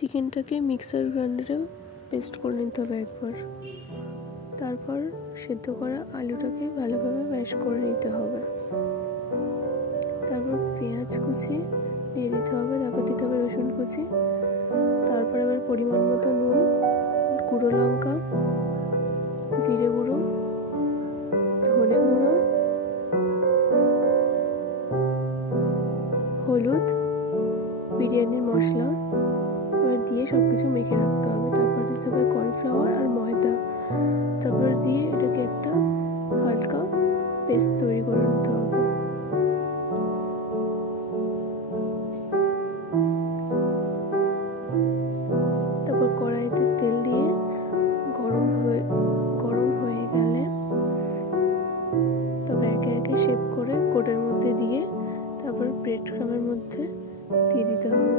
চিকেনটাকে মিক্সার গ্রাইন্ডারে পেস্ট করে নিতে হবে একবার। তারপর সেদ্ধ করা আলুটাকে ভালোভাবে ম্যাশ করে নিতে হবে। তারপর পেঁয়াজ কুচি দিয়ে দিতে হবে, তারপর দিতে হবে রসুন কুচি, তারপর আবার পরিমাণ মতো নুন, গুঁড়ো লঙ্কা, জিরে গুঁড়ো, ধনে গুঁড়ো, হলুদ, বিরিয়ানির মশলা এবার দিয়ে সব কিছু মেখে রাখতে হবে। তারপর দিতে হবে কর্নফ্লাওয়ার আর ময়দা, তারপর দিয়ে এটাকে একটা হালকা পেস্ট তৈরি করে নিতে হবে। তারপর কড়াইতে তেল দিয়ে গরম হয়ে গেলে তবে একে একে শেপ করে কোটের মধ্যে দিয়ে তারপর ব্রেড ক্রামের মধ্যে দিয়ে দিতে হবে।